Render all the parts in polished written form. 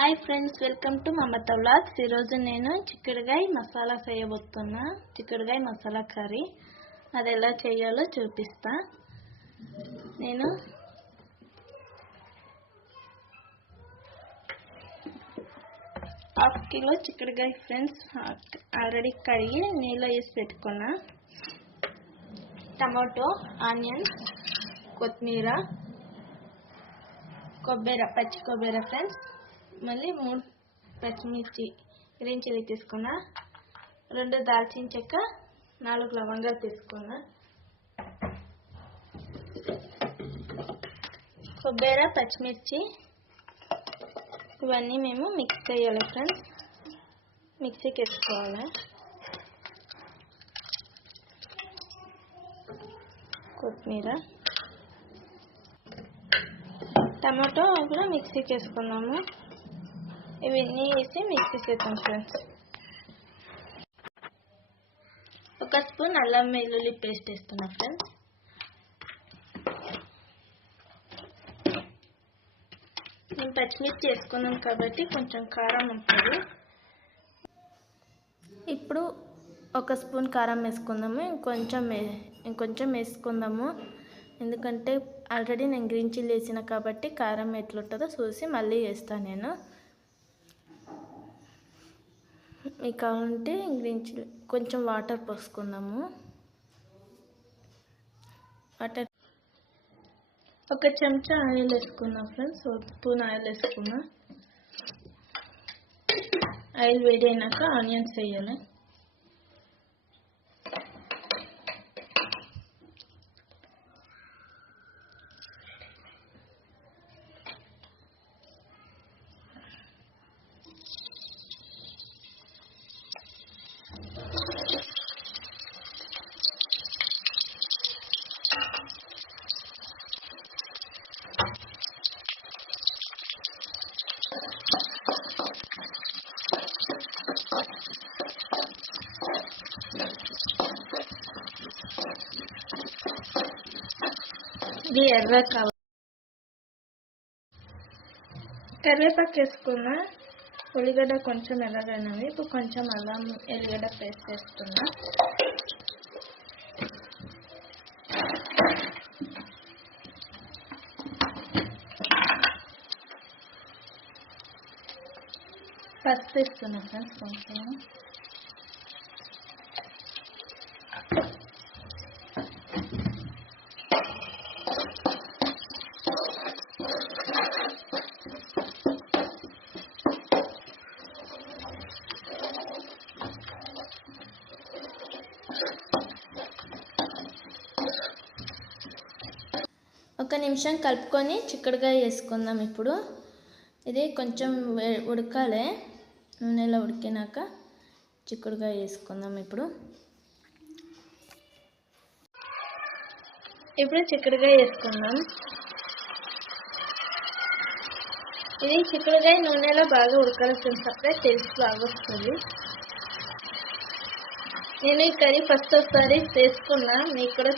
Hi friends, welcome to Mamata vlogs. ఈరోజు నేను చిక్కుడుగాయ మసాలా చేయబోతున్నా. చిక్కుడుగాయ మసాలా కర్రీ అది ఎలా చేయాలో చూపిస్తా. నేను హాఫ్ కిలో చిక్కుడుగాయ ఫ్రెండ్స్ ఆల్రెడీ కడిగి నీళ్ళు వేసి పెట్టుకున్నా. టమాటో, ఆనియన్, కొత్తిమీర, పచ్చి కొబ్బరి ఫ్రెండ్స్, మళ్ళీ 3 పచ్చిమిర్చి గ్రీన్ చిల్లీ తీసుకున్నా, 2 దాల్చిన చెక్క, 4 లవంగాలు తీసుకున్నా. కొబ్బరి, పచ్చిమిర్చి ఇవన్నీ మేము మిక్స్ చేయాలి ఫ్రెండ్స్. మిక్సీకి వేసుకోవాలి. కొత్తిమీర, టమాటో కూడా మిక్సీకి వేసుకున్నాము. ఇవన్నీ వేసి మిక్సీ చేద్దాం ఫ్రెండ్స్. 1 స్పూన్ అల్లం వెల్లుల్లి పేస్ట్ వేస్తున్నా ఫ్రెండ్స్. మేము పచ్చిమిర్చి వేసుకున్నాం కాబట్టి కొంచెం కారం ఉంటుంది. ఇప్పుడు 1 స్పూన్ కారం వేసుకుందాము. ఇంకొంచెం వేసుకుందాము, ఎందుకంటే ఆల్రెడీ నేను గ్రీన్ చిల్లీ వేసిన కాబట్టి కారం ఎట్లుంటుందో చూసి మళ్ళీ వేస్తాను నేను. మీకు కావాలంటే గ్రీన్ చిల్లీ కొంచెం వాటర్ పోసుకుందాము. వాటర్ 1 చెంచా ఆయిల్ వేసుకుందాం ఫ్రెండ్స్. 1 స్పూన్ ఆయిల్ వేసుకున్నా. ఆయిల్ వేడి అయినాక ఆనియన్స్ వేయాలి. ఇది ఎర్ర కావాలి. కరివేపాకు వేసుకున్నా. ఉల్లిగడ్డ కొంచెం ఎర్రగైనవి. ఇప్పుడు కొంచెం అల్లం ఎల్లిగడ్డ పేస్ట్ వేస్తున్నా. పసుపు వేస్తున్నా ఫ్రెండ్స్ కొంచెం. ఒక నిమిషం కలుపుకొని చిక్కుడుగాయ వేసుకుందాం. ఇప్పుడు ఇది కొంచెం ఉడకాలి. నూనెలో ఉడికినాక చిక్కుడుగాయ వేసుకుందాం. ఇప్పుడు చిక్కుడుగాయ వేసుకుందాం. ఇది చిక్కుడుగాయ నూనెలో బాగా ఉడకాల్సిన అప్పుడే టేస్ట్ బాగా వస్తుంది. నేను ఈ కర్రీ ఫస్ట్ ఒకసారి చేసుకున్నా, మీకు కూడా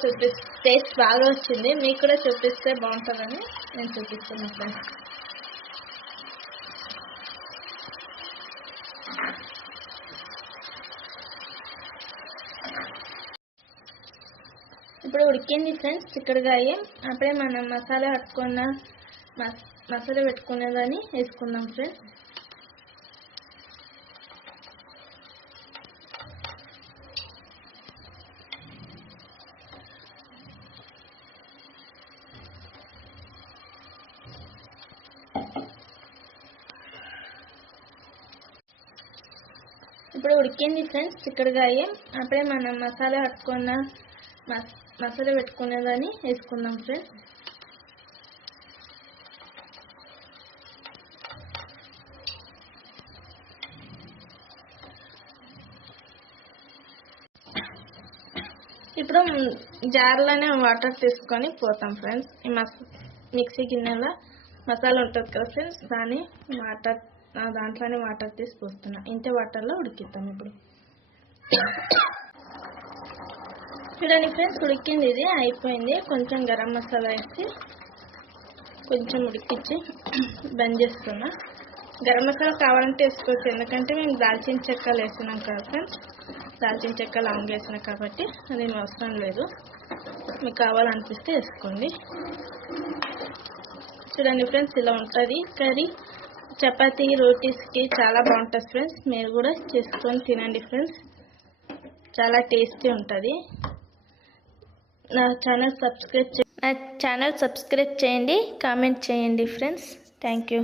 టేస్ట్ బాగా వచ్చింది. మీకు కూడా చూపిస్తే బాగుంటుందని నేను చూపిస్తున్నా ఫ్రెండ్స్. ఇప్పుడు ఉడికింది ఫ్రెండ్స్ చిక్కుడుగాయ. అప్పుడే మనం మసాలా పెట్టుకునేదాన్ని వేసుకుందాం ఫ్రెండ్స్. ఇప్పుడు ఉడికింది ఫ్రెండ్స్ చిక్కుడుగాయ. అప్పుడే మనం మసాలా పెట్టుకునేదాన్ని వేసుకుందాం ఫ్రెండ్స్. ఇప్పుడు జార్లోనే వాటర్ తీసుకొని పోతాం ఫ్రెండ్స్. ఈ మిక్సీ గిన్నెలో మసాలా ఉంటుంది కదా ఫ్రెండ్స్, దాంట్లోనే వాటర్ తీసి పోస్తున్నా. ఇంతే వాటర్లో ఉడికిద్దాం. ఇప్పుడు చూడండి ఫ్రెండ్స్, ఉడికింది. ఇది అయిపోయింది. కొంచెం గరం మసాలా వేసి కొంచెం ఉడికించి బంద్ చేస్తున్నా. గరం మసాలా కావాలంటే వేసుకోవచ్చు, ఎందుకంటే మేము దాల్చిన చెక్కలు వేసినాం కదా ఫ్రెండ్స్, దాల్చిన చెక్క లవంగ వేసినాం కాబట్టి అది అవసరం లేదు. మీకు కావాలనిపిస్తే వేసుకోండి. చూడండి ఫ్రెండ్స్, ఇలా ఉంటుంది కర్రీ. చపాతీ రోటీస్కి చాలా బాగుంటుంది ఫ్రెండ్స్. మీరు కూడా చేసుకొని తినండి ఫ్రెండ్స్, చాలా టేస్టీ ఉంటుంది. నా ఛానల్ సబ్స్క్రైబ్ చేయండి, కామెంట్ చేయండి ఫ్రెండ్స్. Thank you.